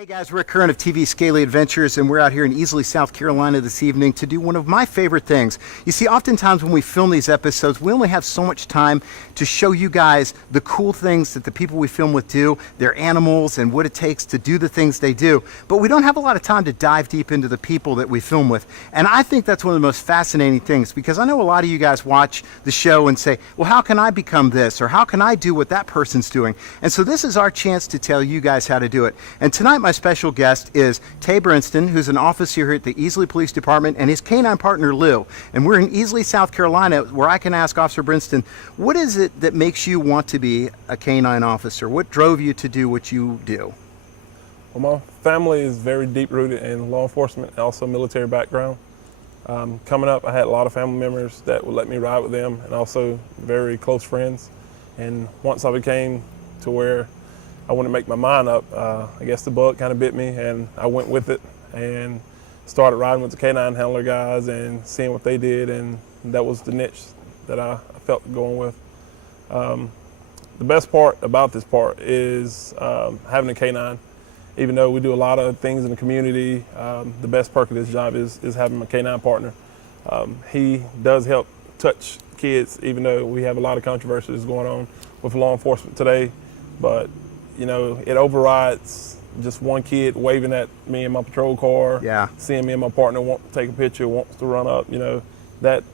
Hey guys, Rick Curran of TV Scaly Adventures, and we're out here in Easley, South Carolina this evening to do one of my favorite things. You see, oftentimes when we film these episodes, we only have so much time to show you guys the cool things that the people we film with do, their animals, and what it takes to do the things they do. But we don't have a lot of time to dive deep into the people that we film with. And I think that's one of the most fascinating things, because I know a lot of you guys watch the show and say, well, how can I become this? Or how can I do what that person's doing? And so this is our chance to tell you guys how to do it. And tonight, my special guest is Tay Brinston, who's an officer here at the Easley Police Department, and his canine partner Lu. And we're in Easley, South Carolina, where I can ask Officer Brinston, what is it that makes you want to be a canine officer? What drove you to do what you do? Well, my family is very deep rooted in law enforcement and also military background. Coming up, I had a lot of family members that would let me ride with them, and also very close friends. And once I became to where I want to make my mind up, I guess the bug kind of bit me, and I went with it and started riding with the canine handler guys and seeing what they did, and that was the niche that I felt going with. The best part about this part is having a canine. Even though we do a lot of things in the community, the best perk of this job is having a canine partner. He does help touch kids, even though we have a lot of controversies going on with law enforcement today, but you know, it overrides just one kid waving at me in my patrol car, seeing me and my partner want to take a picture, wants to run up, you know, that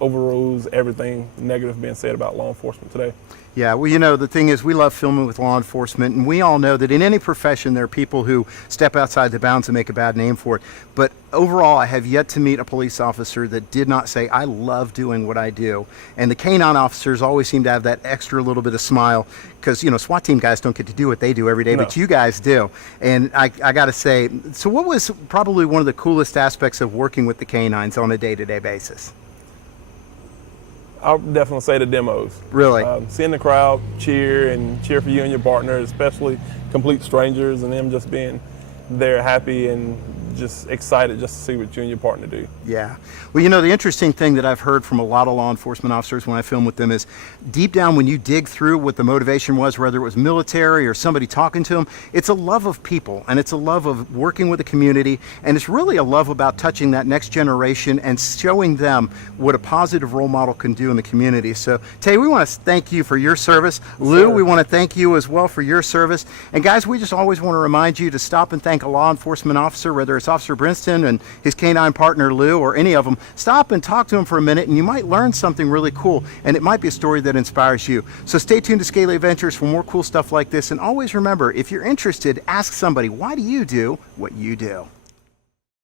overrules everything negative being said about law enforcement today. Yeah, well, you know, the thing is, we love filming with law enforcement, and we all know that in any profession there are people who step outside the bounds and make a bad name for it. But overall, I have yet to meet a police officer that did not say, I love doing what I do. And the canine officers always seem to have that extra little bit of smile, because, you know, SWAT team guys don't get to do what they do every day, but you guys do. And I got to say, so what was probably one of the coolest aspects of working with the canines on a day-to-day basis? I'll definitely say the demos. Really? Seeing the crowd cheer for you and your partner, especially complete strangers, and them just being there happy and just excited just to see what you and your partner do. Yeah. Well, you know, the interesting thing that I've heard from a lot of law enforcement officers when I film with them is deep down when you dig through what the motivation was, whether it was military or somebody talking to them, it's a love of people, and it's a love of working with the community, and it's really a love about touching that next generation and showing them what a positive role model can do in the community. So, Tay, we want to thank you for your service. Lou, we want to thank you as well for your service. And guys, we just always want to remind you to stop and thank a law enforcement officer, whether it's Officer Brinston and his canine partner Lou or any of them. Stop and talk to them for a minute, and you might learn something really cool, and it might be a story that inspires you. So stay tuned to Scaly Adventures for more cool stuff like this, and always remember, if you're interested, ask somebody, why do you do what you do?